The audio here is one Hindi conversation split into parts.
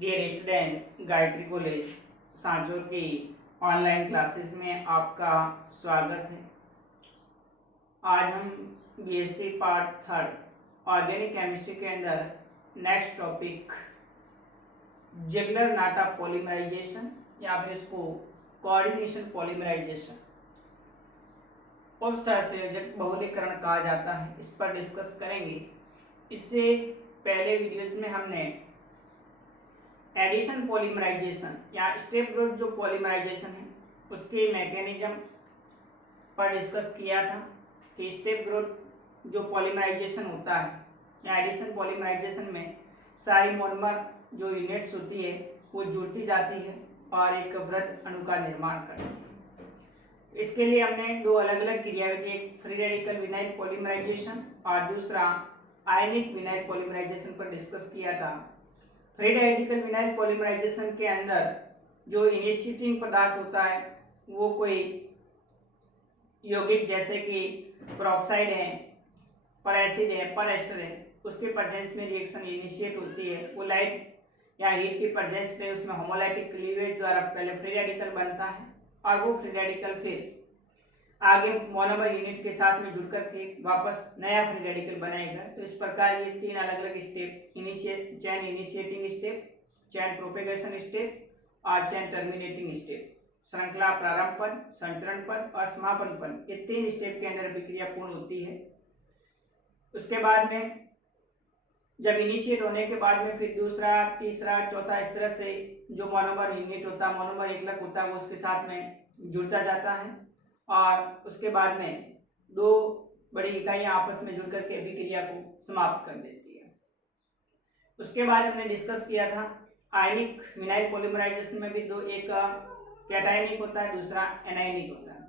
Dear student, Gayatri college Sanchore की ऑनलाइन क्लासेस में आपका स्वागत है। आज हम BSc part third organic chemistry के अंदर next topic Ziegler Natta polymerization या फिर इसको कोऑर्डिनेशन पॉलीमराइजेशन उपसहसंयोजक बहुलीकरण कहा जाता है, इस पर डिस्कस करेंगे। इससे पहले वीडियोस में हमने एडिशन पॉलीमराइजेशन या स्टेप ग्रोथ जो पॉलीमराइजेशन है उसके मैकेनिज्म पर डिस्कस किया था कि स्टेप ग्रोथ जो पॉलीमराइजेशन होता है या एडिशन पॉलीमराइजेशन में सारी मोनोमर जो यूनिट्स होती है वो जुड़ती जाती है और एक वृत्त अणु का निर्माण करती है। इसके लिए हमने दो अलग अलग क्रियाविधि, एक फ्री रेडिकल विनाइल पॉलीमराइजेशन और दूसरा आयनिक विनाइल पॉलीमराइजेशन पर डिस्कस किया था। फ्री रेडिकल विनाइल पॉलीमराइजेशन के अंदर जो इनिशिएटिंग पदार्थ होता है वो कोई यौगिक जैसे कि पेरोक्साइड है, पर एसिड है, पर एस्टर है, उसके प्रेजेंस में रिएक्शन इनिशिएट होती है। वो लाइट या हीट की प्रेजेंस पे उसमें होमोलाइटिक क्लीवेज द्वारा पहले फ्री रेडिकल बनता है और वो फ्री रेडिकल फिर आगे मोनोमर यूनिट के साथ में जुड़ करके वापस नया फ्री रेडिकल बनाएगा। तो इस प्रकार ये तीन अलग अलग स्टेप, चैन इनिशिएटिंग स्टेप, चैन प्रोपेगेशन स्टेप और चैन टर्मिनेटिंग स्टेप, श्रृंखला प्रारंभ पद, संचरण पद और समापन पद, ये तीन स्टेप के अंदर विक्रिया पूर्ण होती है। उसके बाद में जब इनिशिएट होने के बाद में फिर दूसरा, तीसरा, चौथा, इस तरह से जो मोनोमर यूनिट होता है, मोनोमर एकलक होता है, वो उसके साथ में जुड़ता जाता है और उसके बाद में दो बड़ी इकाइयां आपस में जुड़ करके अभिक्रिया को समाप्त कर देती है। उसके बाद हमने डिस्कस किया था आयनिक विनाइल पॉलीमराइजेशन में भी दो, एक कैटायनिक होता है, दूसरा एनायनिक होता है।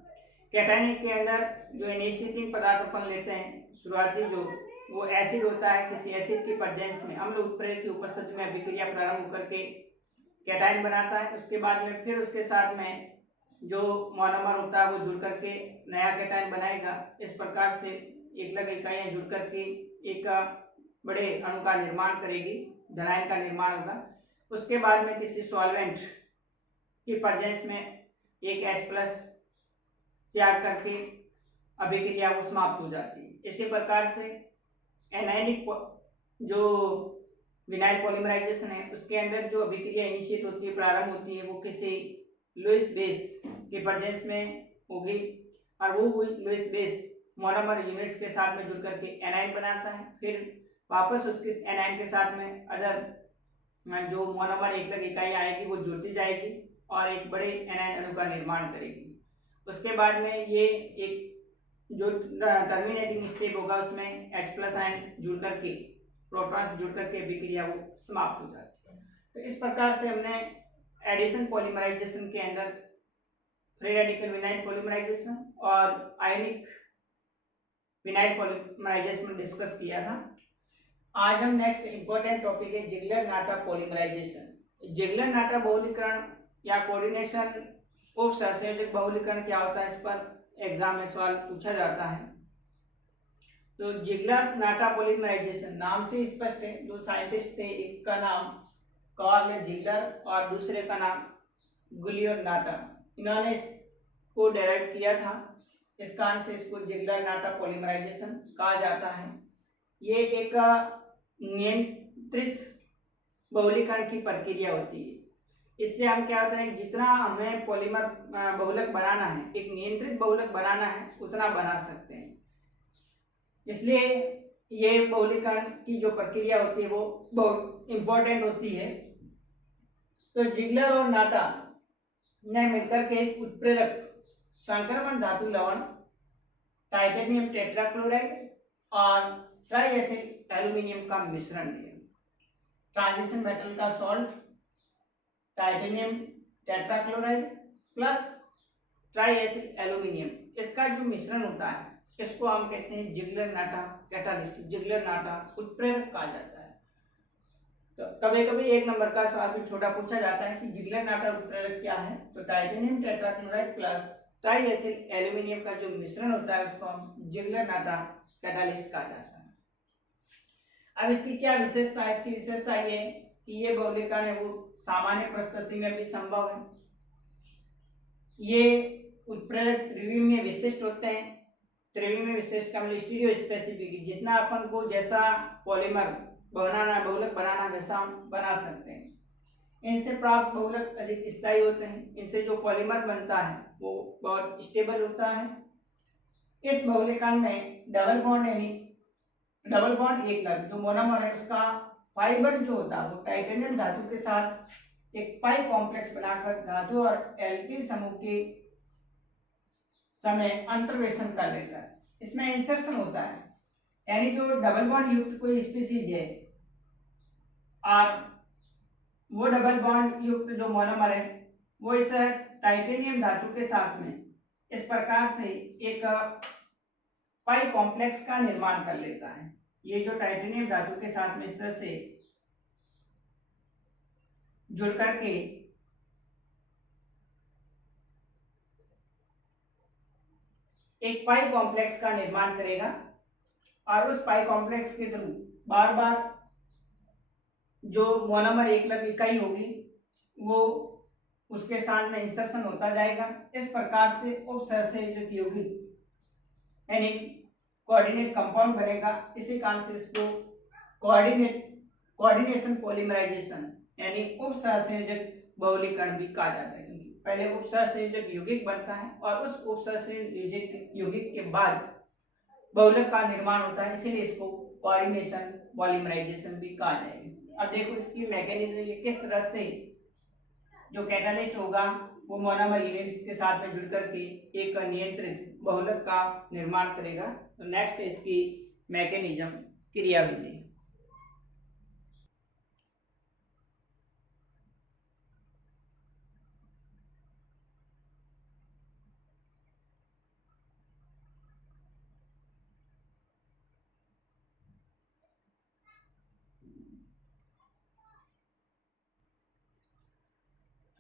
कैटायनिक के अंदर जो इनिशिएटिंग पदार्थ अपन लेते हैं शुरुआती जो वो एसिड होता है, किसी एसिड की प्रेजेंस में अम्ल उत्प्रेरक की उपस्थिति में अभिक्रिया प्रारंभ होकर के कैटायन बनाता है। उसके बाद में फिर उसके साथ में जो मोनोमर होता है वो जुड़ करके नया कैटायन बनाएगा। इस प्रकार से एकलक इकाइयां जुड़ करके एक बड़े अणु का निर्माण करेगी, धनायन का निर्माण होगा। उसके बाद में किसी सॉल्वेंट की प्रेजेंस में एक H+ त्याग करके अभिक्रिया वो समाप्त हो जाती है। इसी प्रकार से एनायनिक जो विनाइल पॉलीमराइजेशन है उसके अंदर जो अभिक्रिया इनिशिएट होती है, प्रारंभ होती है, वो किसी लुईस बेस के प्रेजेंस में होगी और वो लुईस बेस मोनोमर यूनिट्स के साथ में जुड़ करके एनाइन बनाता है। फिर वापस उसके एनाइन के साथ में अदर जो मोनोमर एकलक इकाई आएगी वो जुड़ती जाएगी और एक बड़े एनाइन अणु का निर्माण करेगी। उसके बाद में ये एक जो टर्मिनेटिंग स्टेप होगा उसमें H+ आयन जुड़ करके, प्रोटॉन्स जुड़ करके अभिक्रिया वो समाप्त हो जाती है। तो इस प्रकार से हमने एडिशन पॉलीमराइजेशन के अंदर फ्री रेडिकल विनाइल पॉलीमराइजेशन और आयनिक विनाइल पॉलीमराइजेशन डिस्कस किया था। आज हम नेक्स्ट इंपॉर्टेंट टॉपिक है Ziegler Natta polymerization. Ziegler Natta बहुलीकरण या कोऑर्डिनेशन उप सहसंयोजक बहुलीकरण क्या होता है, इस पर एग्जाम में सवाल पूछा जाता है। तो जिगलर नाटा पॉलीमराइजेशन नाम से स्पष्ट है। दो साइंटिस्ट थे, एक का नाम कार्ल जिगलर और दूसरे का नाम गुलियर नाटा। इन्होंने इसको डेराइव किया था, इस कारण से इसको जिगलर नाटा पॉलीमराइजेशन कहा जाता है। ये एक नियंत्रित बहुलीकरण की प्रक्रिया होती है। इससे हम क्या होता है, जितना हमें पॉलीमर बहुलक बनाना है, एक नियंत्रित बहुलक बनाना है, उतना बना सकते हैं। इसलिए ये बहुलीकरण की जो प्रक्रिया होती है वो बहुत इंपॉर्टेंट होती है। तो जिगलर और नाटा ने मिलकर के एक उत्प्रेरक संक्रमण धातु लवण टाइटेनियम टेट्राक्लोराइड और ट्राईएथिल एल्यूमिनियम का मिश्रण लिया। ट्रांजिशन मेटल का salt titanium tetrachloride plus triethyl aluminium, इसका जो मिश्रण होता है इसको हम कहते हैं Ziegler Natta catalyst, Ziegler Natta उत्प्रेरक कहा जाता है। तो कभी कभी एक नंबर का सवाल भी छोटा पूछा जाता है कि जिगलर नाटा उत्प्रेरक क्या है। तो titanium tetrachloride plus triethyl aluminium का जो मिश्रण होता है उसको हम जिगलर नाटा कैटालिस्ट कहा जाता है। अब इसकी क्या विशेषता है? इसकी विशेषता ये कि ये बहुलकीकरण है वो सामान्य परिस्थिति में भी संभव है। ये उत्प्रेरक त्रिविम में विशिष्ट होते हैं। त्रिविम में विशिष्ट का मतलब स्टीरियो स्पेसिफिक, जितना अपन को जैसा पॉलीमर बनाना बहुलक बनाना वैसा हम बना सकते हैं। इनसे प्राप्त बहुलक अधिक स्थायी होते हैं। इनसे जो पॉलीमर बनता है वो बहुत स्टेबल होता है। इस बहुलकीकरण में डबल बॉन्ड एक लग जो मोनोमर है उसका फाइबर जो होता है वो टाइटेनियम धातु के साथ एक पाई कॉम्प्लेक्स बनाकर धातु और एल्किल समूह के समय अंतर्वेशन कर लेता है। इसमें इंसर्शन होता है, यानी जो डबल बॉन्ड युक्त कोई स्पीसीज है और वो डबल बॉन्ड युक्त जो मोनोमर है वो इस टाइटेनियम धातु के साथ में इस प्रकार से एक पाई कॉम्प्लेक्स का निर्माण कर लेता है। ये जो टाइटेनियम धातु के साथ में इस तरह से जुड़ करके एक पाई कॉम्प्लेक्स का निर्माण करेगा और उस पाई कॉम्प्लेक्स के थ्रू बार बार जो मोनोमर एकलक इकाई होगी वो उसके साथ में इंसर्शन होता जाएगा। इस प्रकार से उपसहसंयोजक यौगिक यानी कोऑर्डिनेट कंपाउंड बनेगा। इसी कारण से इसको कोऑर्डिनेशन पॉलीमराइजेशन यानी उपसहसंयोजक बहुलीकरण भी कहा जाता है, क्योंकि पहले उपसहसंयोजक यौगिक बनता है और उस उपसहसंयोजक यौगिक के बाद बहुलक का निर्माण होता है, इसीलिए इसको कोऑर्डिनेशन पॉलीमराइजेशन भी कहा जाएगा। अब देखो इसकी मैकेनिज्म ये किस तरह से जो कैटालिस्ट होगा वो मोनोमर यूनिट्स के साथ में जुड़ करके एक नियंत्रित बहुलक का निर्माण करेगा। तो नेक्स्ट है इसकी मैकेनिज्म क्रियाविधि।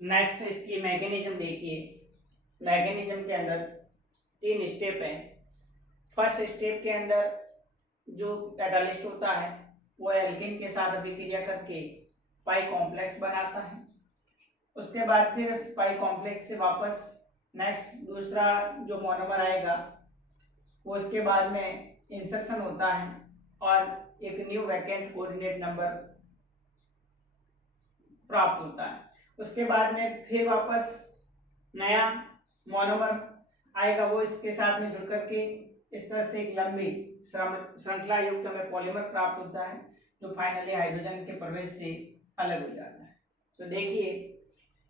नेक्स्ट इसकी मैकेनिज्म देखिए। मैकेनिज्म के अंदर 3 स्टेप है। फर्स्ट स्टेप के अंदर जो कैटालिस्ट होता है वो एल्किन के साथ अभिक्रिया करके पाई कॉम्प्लेक्स बनाता है। उसके बाद फिर इस पाई कॉम्प्लेक्स से वापस नेक्स्ट दूसरा जो मोनोमर आएगा वो उसके बाद में इंसर्शन होता है और एक न्यू वैकेंट कोऑर्डिनेट नंबर प्राप्त होता है। उसके बाद में फिर वापस नया मोनोमर आएगा, वो इसके साथ में जुड़ करके इस तरह से एक लंबी श्रृंखला युक्त हमें पॉलीमर प्राप्त होता है जो फाइनली हाइड्रोजन के प्रवेश से अलग हो जाता है। तो देखिए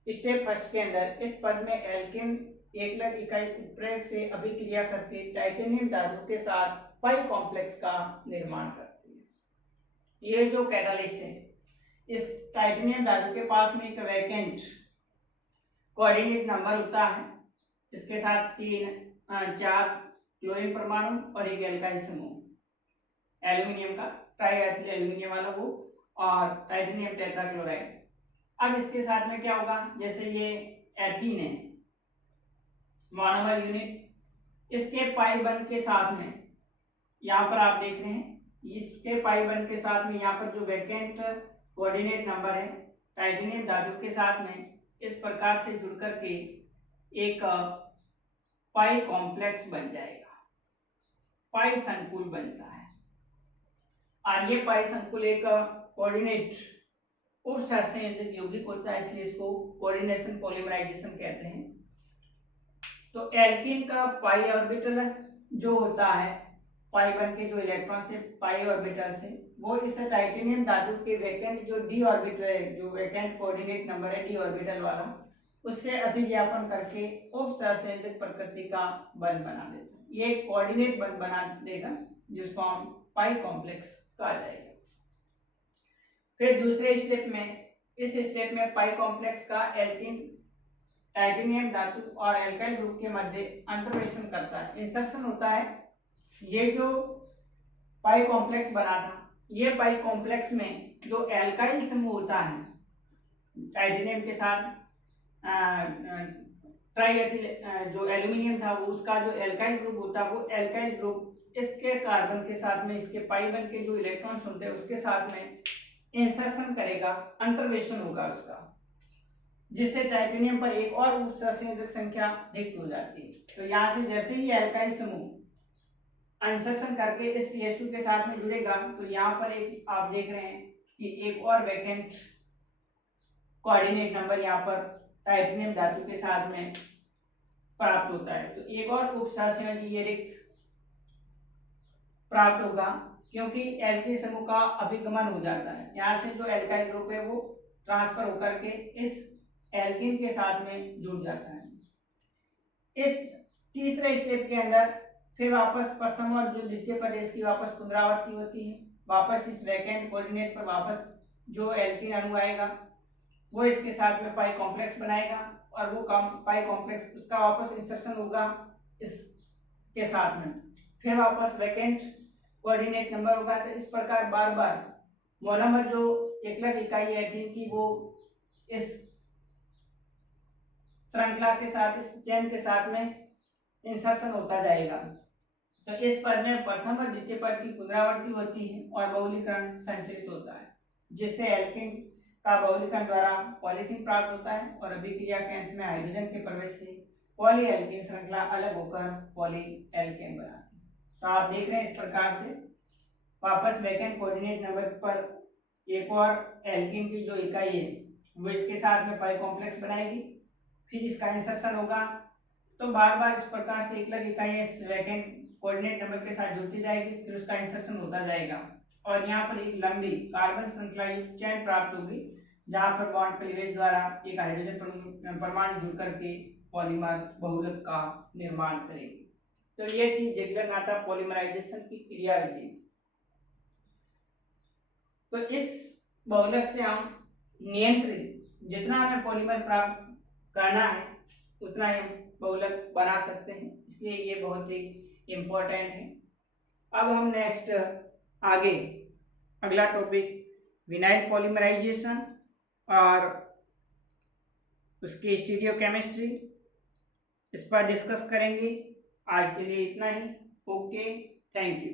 स्टेप फर्स्ट के अंदर इस पद में एल्किन एकलक इकाई उत्प्रेरक से अभिक्रिया करके टाइटेनियम धातु के साथ पाई कॉम्प्लेक्स का निर्माण करती है। ये जो कैटालिस्ट है इस टाइटेनियम धातु के पास में एक वैकेंट कोऑर्डिनेट नंबर होता है। इसके साथ 4 क्लोरीन परमाणु और एक एल्काइल समूह एल्यूमिनियम का ट्राईएथिल एल्यूमिनियम वाला वो और टाइटेनियम टेट्राक्लोराइड। अब इसके साथ में क्या होगा, जैसे ये एथीन है मोनोमर यूनिट, इसके पाई बंध के साथ में यहाँ पर आप देख रहे हैं इसके पाई बंध के साथ में यहाँ पर जो वैकेंट कोऑर्डिनेट नंबर है टाइटेनियम धातु के साथ में इस प्रकार से जुड़ करके एक पाई कॉम्प्लेक्स बन जाएगा, पाई संकुल बनता है। और ये पाई संकुल एक कोऑर्डिनेट उपसहसंयोजक यौगिक होता है, इसलिए इसको कोऑर्डिनेशन पॉलीमराइजेशन कहते हैं। तो एल्कीन का पाई ऑर्बिटल जो होता है पाई बन के जो इलेक्ट्रॉन से पाई ऑर्बिटल से वो इस टाइटेनियम धातु के वैकेंट जो डी ऑर्बिटल है, जो वैकेंट कोऑर्डिनेट नंबर है डी ऑर्बिटल वाला, उससे अतिव्यापन करके उपसहसंयोजक प्रकृति का बंध बना देता है। ये एक कोऑर्डिनेट बंध बना देगा जिसको हम पाई कॉम्प्लेक्स कहा जाएगा। फिर दूसरे स्टेप में इस स्टेप में पाई कॉम्प्लेक्स का एल्किन टाइटेनियम धातु और एल्काइल ग्रुप के मध्य अंतर्वेशन करता है, इंसर्शन होता है। ये जो पाई कॉम्प्लेक्स बना था ये पाई कॉम्प्लेक्स में जो एल्काइल समूह होता है टाइटेनियम के साथ ट्राईएथिल जो एल्यूमिनियम था वो उसका जो एल्काइल ग्रुप होता है वो एल्काइल ग्रुप इसके कार्बन के साथ में इसके पाई बन के जो इलेक्ट्रॉन्स होते हैं उसके साथ में इंसर्शन करेगा, अंतर्वेशन होगा उसका, जिससे टाइटेनियम पर एक और उपसंयोजक संख्या रिक्त हो जाती है। तो यहाँ से जैसे ही एल्काइल समूह अंसर्शन करके इस CH2 के साथ में जुड़ेगा, तो यहाँ पर एक आप देख रहे हैं कि एक और वैकेंट कोऑर्डिनेट नंबर यहाँ पर टाइटेनियम धातु के साथ में प्राप्त होता है। तो एक और उपसंयोजी ये रिक्त प्राप्त होगा, क्योंकि एल्किल समूह का अभिगमन हो जाता है। यहाँ से जो एल्काइल ग्रुप है वो ट्रांसफर होकर के इस एल्किन के साथ में जुड़ जाता है। इस तीसरे स्टेप के अंदर फिर वापस प्रथम और जो द्वितीय प्रदेश की वापस पुनरावृत्ति होती है। वापस इस वैकेंट कोऑर्डिनेट पर वापस जो एल्किन अणु आएगा वो इसके साथ में पाई कॉम्प्लेक्स बनाएगा, और वो पाई कॉम्प्लेक्स उसका वापस इंसर्शन होगा इसके साथ में, फिर वापस वैकेंट कोऑर्डिनेट नंबर होगा। तो इस प्रकार बार बार मोनोमर जो एकलक इकाई है एथीन की वो इस श्रृंखला के साथ, इस चेन के साथ में इंसर्शन होता जाएगा। तो इस पद में प्रथम और द्वितीय पद की पुनरावृत्ति होती है और बहुलीकरण संचरित होता है, जिससे एल्किन का बहुलीकरण द्वारा पॉलीथीन प्राप्त होता है और अभिक्रिया के अंत में हाइड्रोजन के प्रवेश से पॉली एल्किन श्रृंखला अलग होकर पॉली एल्केन बनाती है। तो आप देख रहे हैं इस प्रकार से वापस वैकेंट कोऑर्डिनेट नंबर पर एक और एल्किन की जो इकाई है वो इसके साथ में पाई कॉम्प्लेक्स बनाएगी, फिर इसका इंसर्शन होगा। तो बार बार इस प्रकार से एकलक इकाइयां इस वैकेंट कोऑर्डिनेट नंबर के साथ जुड़ती जाएगी, फिर उसका इंसर्शन होता जाएगा और यहाँ पर एक लंबी कार्बन श्रृंखला युक्त चेन प्राप्त होगी, जहाँ पर बॉन्ड क्लीवेज द्वारा एक हाइड्रोजन परमाणु जुड़ करके पॉलीमर बहुलक का निर्माण करेगी। तो ये थी ज़िग्लर-नाटा पॉलीमराइजेशन की क्रियाविधि। तो इस बहुलक से हम नियंत्रित जितना हमें पॉलीमर प्राप्त करना है उतना ही हम बहुलक बना सकते हैं, इसलिए ये बहुत ही इम्पोर्टेंट है। अब हम नेक्स्ट आगे अगला टॉपिक विनाइल पॉलीमराइजेशन और उसकी स्टीरियोकेमिस्ट्री इस पर डिस्कस करेंगे। आज के लिए इतना ही। Okay, thank you.